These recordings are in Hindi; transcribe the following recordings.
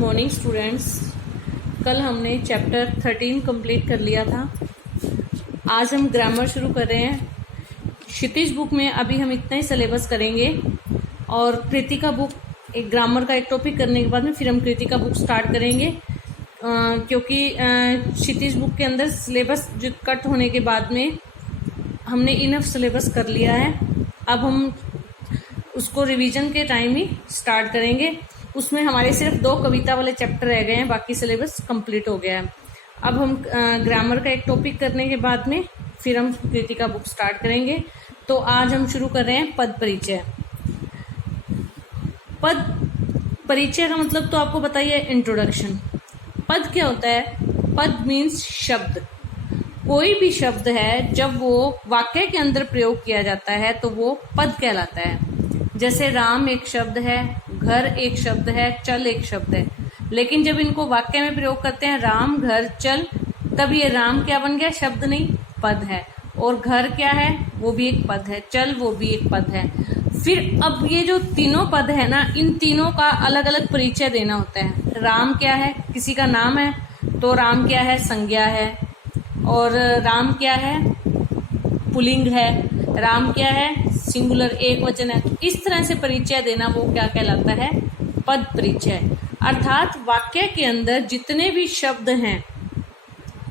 Morning students. कल हमने चैप्टर 13 कंप्लीट कर लिया था। आज हम ग्रामर शुरू कर रहे हैं। क्षितिज बुक में अभी हम इतना ही सिलेबस करेंगे और कृतिका बुक एक ग्रामर का एक टॉपिक करने के बाद में फिर हम कृतिका बुक स्टार्ट करेंगे, क्योंकि क्षितिज बुक के अंदर सिलेबस जो कट होने के बाद में हमने इनफ सिलेबस कर लिया है। अब हम उसको रिवीजन के टाइम ही स्टार्ट करेंगे। उसमें हमारे सिर्फ 2 कविता वाले चैप्टर रह गए हैं, बाकी सिलेबस कंप्लीट हो गया है। अब हम ग्रामर का एक टॉपिक करने के बाद में फिर हम कृतिका बुक स्टार्ट करेंगे। तो आज हम शुरू कर रहे हैं पद परिचय। पद परिचय का मतलब तो आपको बताइए, इंट्रोडक्शन। पद क्या होता है? पद मीन्स शब्द। कोई भी शब्द है जब वो वाक्य के अंदर प्रयोग किया जाता है तो वो पद कहलाता है। जैसे राम एक शब्द है, घर एक शब्द है, चल एक शब्द है। लेकिन जब इनको वाक्य में प्रयोग करते हैं, राम घर चल, तब ये राम क्या बन गया? शब्द नहीं, पद है। और घर क्या है? वो भी एक पद है। चल वो भी एक पद है। फिर अब ये जो तीनों पद है ना, इन तीनों का अलग अलग परिचय देना होता है। राम क्या है? किसी का नाम है तो राम क्या है? संज्ञा है। और राम क्या है? पुल्लिंग है। राम क्या है? सिंगुलर, एक वचन है। इस तरह से परिचय देना वो क्या कहलाता है? पद परिचय। अर्थात वाक्य के अंदर जितने भी शब्द हैं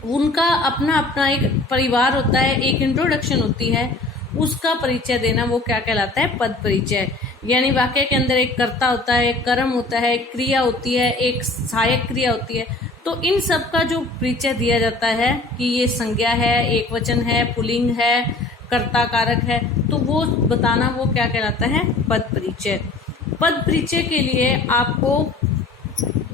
उनका अपना अपना एक परिवार होता है, एक इंट्रोडक्शन होती है, उसका परिचय देना वो क्या कहलाता है? पद परिचय। यानी वाक्य के अंदर एक कर्ता होता है, एक कर्म होता है, एक क्रिया होती है, एक सहायक क्रिया होती है। तो इन सब का जो परिचय दिया जाता है कि ये संज्ञा है, एक वचन है, पुल्लिंग है, कर्ता कारक है, तो वो बताना वो क्या कहलाता है? पद परिचय। पद परिचय के लिए आपको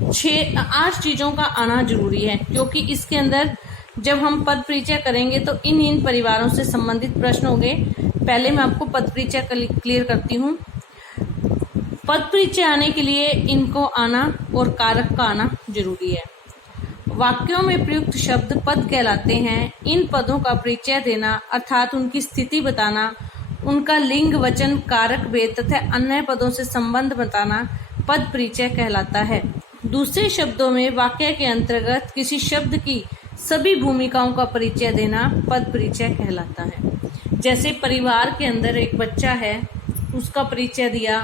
8 चीजों का आना जरूरी है, क्योंकि इसके अंदर जब हम पद परिचय करेंगे तो इन परिवारों से संबंधित प्रश्न होंगे। पहले मैं आपको पद परिचय क्लियर करती हूँ। पद परिचय आने के लिए इनको आना और कारक का आना जरूरी है। वाक्यों में प्रयुक्त शब्द पद कहलाते हैं। इन पदों का परिचय देना अर्थात उनकी स्थिति बताना, उनका लिंग, वचन, कारक भेद तथा अन्य पदों से संबंध बताना पद परिचय कहलाता है। दूसरे शब्दों में वाक्य के अंतर्गत किसी शब्द की सभी भूमिकाओं का परिचय देना पद परिचय कहलाता है। जैसे परिवार के अंदर एक बच्चा है, उसका परिचय दिया।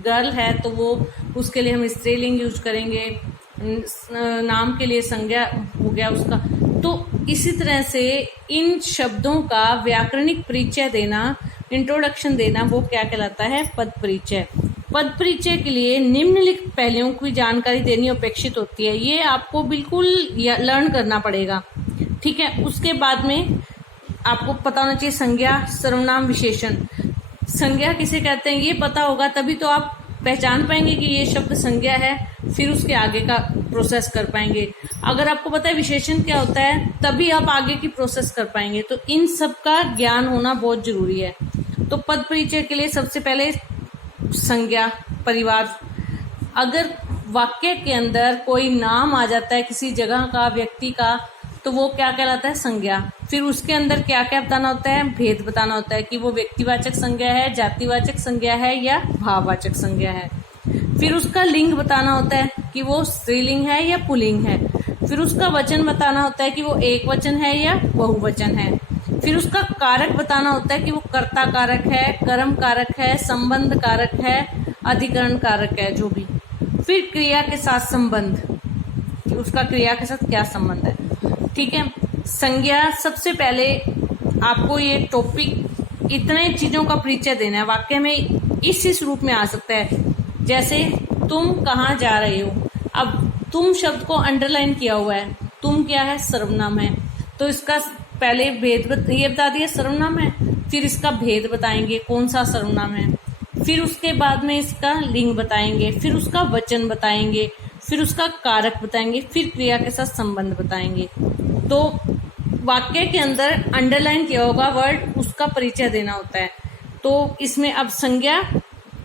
गर्ल है तो वो उसके लिए हम स्त्रीलिंग यूज करेंगे, नाम के लिए संज्ञा हो गया उसका। तो इसी तरह से इन शब्दों का व्याकरणिक परिचय देना, इंट्रोडक्शन देना वो क्या कहलाता है? पद परिचय। पद परिचय के लिए निम्नलिखित पहलुओं की जानकारी देनी अपेक्षित होती है। ये आपको बिल्कुल लर्न करना पड़ेगा, ठीक है। उसके बाद में आपको पता होना चाहिए संज्ञा, सर्वनाम, विशेषण। संज्ञा किसे कहते हैं ये पता होगा, तभी तो आप पहचान पाएंगे कि ये शब्द संज्ञा है, फिर उसके आगे का प्रोसेस कर पाएंगे। अगर आपको पता है विशेषण क्या होता है, तभी आप आगे की प्रोसेस कर पाएंगे। तो इन सब का ज्ञान होना बहुत जरूरी है। तो पद परिचय के लिए सबसे पहले संज्ञा, परिवार। अगर वाक्य के अंदर कोई नाम आ जाता है किसी जगह का, व्यक्ति का, तो वो क्या कहलाता है? संज्ञा। फिर उसके अंदर क्या क्या बताना होता है? भेद बताना होता है कि वो व्यक्तिवाचक संज्ञा है, जातिवाचक संज्ञा है या भाववाचक संज्ञा है। फिर उसका लिंग बताना होता है कि वो स्त्रीलिंग है या पुल्लिंग है। फिर उसका वचन बताना होता है कि वो एक वचन है या बहुवचन है। फिर उसका कारक बताना होता है कि वो कर्ता कारक है, कर्म कारक है, संबंध कारक है, अधिकरण कारक है, जो भी। फिर क्रिया के साथ संबंध, कि उसका क्रिया के साथ क्या संबंध है, ठीक है। संज्ञा, सबसे पहले आपको ये टॉपिक इतने चीजों का परिचय देना है। वाक्य में इस रूप में आ सकता है, जैसे तुम कहाँ जा रहे हो। अब तुम शब्द को अंडरलाइन किया हुआ है। तुम क्या है? सर्वनाम है। तो इसका पहले भेद ये बता दिया सर्वनाम है, फिर इसका भेद बताएंगे कौन सा सर्वनाम है, फिर उसके बाद में इसका लिंग बताएंगे, फिर उसका वचन बताएंगे, फिर उसका कारक बताएंगे, फिर क्रिया के साथ संबंध बताएंगे। तो वाक्य के अंदर अंडरलाइन किया होगा वर्ड, उसका परिचय देना होता है। तो इसमें अब संज्ञा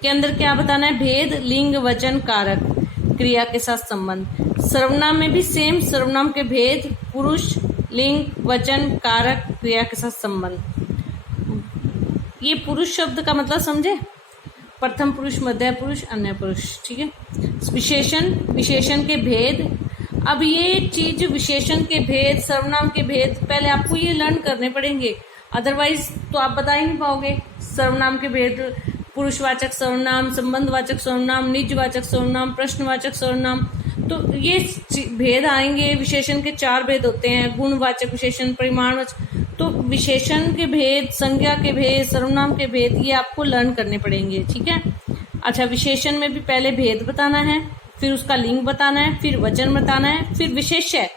के अंदर क्या बताना है? भेद, लिंग, वचन, कारक, क्रिया के साथ संबंध। सर्वनाम में भी सेम, सर्वनाम के भेद, पुरुष, लिंग, वचन, कारक, क्रिया के साथ संबंध। ये पुरुष शब्द का मतलब समझे? प्रथम पुरुष, मध्य पुरुष, अन्य पुरुष। ठीक है। विशेषण, विशेषण के भेद। अब ये चीज विशेषण के भेद, सर्वनाम के भेद पहले आपको ये लर्न करने पड़ेंगे, अदरवाइज तो आप बता ही नहीं पाओगे। सर्वनाम के भेद, पुरुषवाचक सर्वनाम, संबंधवाचक सर्वनाम, निजवाचक सर्वनाम, प्रश्नवाचक सर्वनाम, तो ये भेद आएंगे। विशेषण के 4 भेद होते हैं, गुणवाचक विशेषण, परिमाणवाचक। तो विशेषण के भेद, संज्ञा के भेद, सर्वनाम के भेद, ये आपको लर्न करने पड़ेंगे। ठीक है। अच्छा, विशेषण में भी पहले भेद बताना है, फिर उसका लिंग बताना है, फिर वचन बताना है, फिर विशेष्य।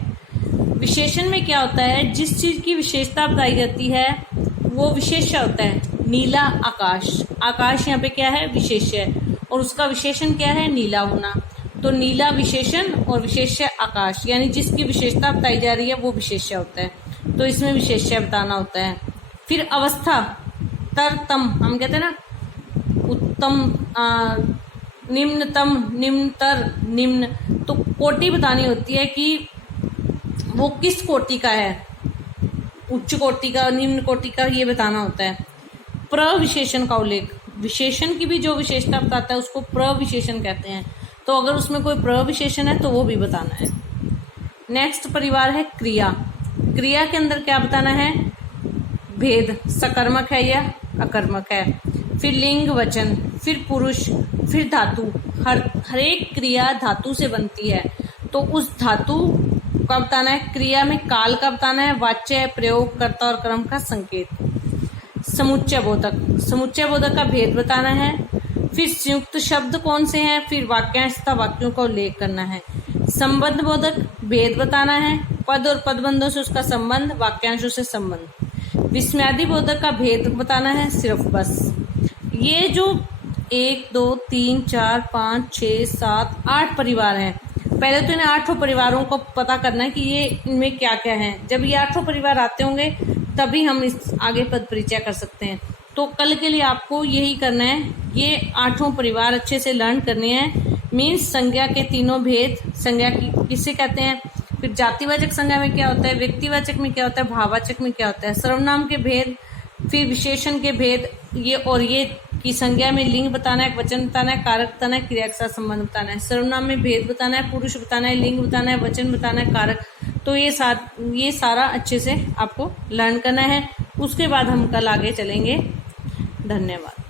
विशेषण में क्या होता है, जिस चीज की विशेषता बताई जाती है वो विशेष्य होता है। नीला आकाश, आकाश यहाँ पे क्या है, विशेष्य है, और उसका विशेषण क्या है, नीला होना। तो नीला विशेषण और विशेष्य आकाश, यानी जिसकी विशेषता बताई जा रही है वो विशेष्य होता है, तो इसमें विशेष्य बताना होता है। फिर अवस्था, तरतम, हम कहते हैं ना उत्तम, निम्नतम, निम्नतर, निम्न, तो कोटि बतानी होती है कि वो किस कोटि का है, उच्च कोटि का, निम्न कोटि का, ये बताना होता है। प्रविशेषण का उल्लेख, विशेषण की भी जो विशेषता बताता है उसको प्रविशेषण कहते हैं, तो अगर उसमें कोई प्रविशेषण है तो वो भी बताना है। नेक्स्ट परिवार है क्रिया। क्रिया के अंदर क्या बताना है, भेद, सकर्मक है या अकर्मक है, फिर लिंग, वचन, फिर पुरुष, फिर धातु। हर एक क्रिया धातु से बनती है, तो उस धातु का बताना है। क्रिया में काल का बताना है, वाच्य, प्रयोग, कर्ता और क्रम का संकेत। समुच्चय बोधक, समुच्चय बोधक का भेद बताना है। फिर संयुक्त शब्द कौन से हैं, फिर वाक्यांश तथा वाक्यों का उल्लेख करना है। संबंध बोधक, भेद बताना है, पद और पदबंधों से उसका संबंध, वाक्यांशों से संबंध। विस्मयादि बोधक का भेद बताना है, सिर्फ बस। ये जो 1 2 3 4 5 6 7 8 परिवार हैं, पहले तो इन 8 परिवारों को पता करना है कि ये इनमें क्या क्या है। जब ये 8 परिवार आते होंगे तभी हम इस आगे पद परिचय कर सकते हैं। तो कल के लिए आपको यही करना है, ये 8 परिवार अच्छे से लर्न करने हैं। मीन्स संज्ञा के 3 भेद, संज्ञा किसे कहते हैं, फिर जातिवाचक संज्ञा में क्या होता है, व्यक्तिवाचक में क्या होता है, भाववाचक में क्या होता है, सर्वनाम के भेद, फिर विशेषण के भेद, ये और ये की संज्ञा में लिंग बताना है, वचन बताना है, कारक बताना है, क्रिया के साथ संबंध बताना है। सर्वनाम में भेद बताना है, पुरुष बताना है, लिंग बताना है, वचन बताना है, कारक। तो ये सारा अच्छे से आपको लर्न करना है। उसके बाद हम कल आगे चलेंगे। धन्यवाद।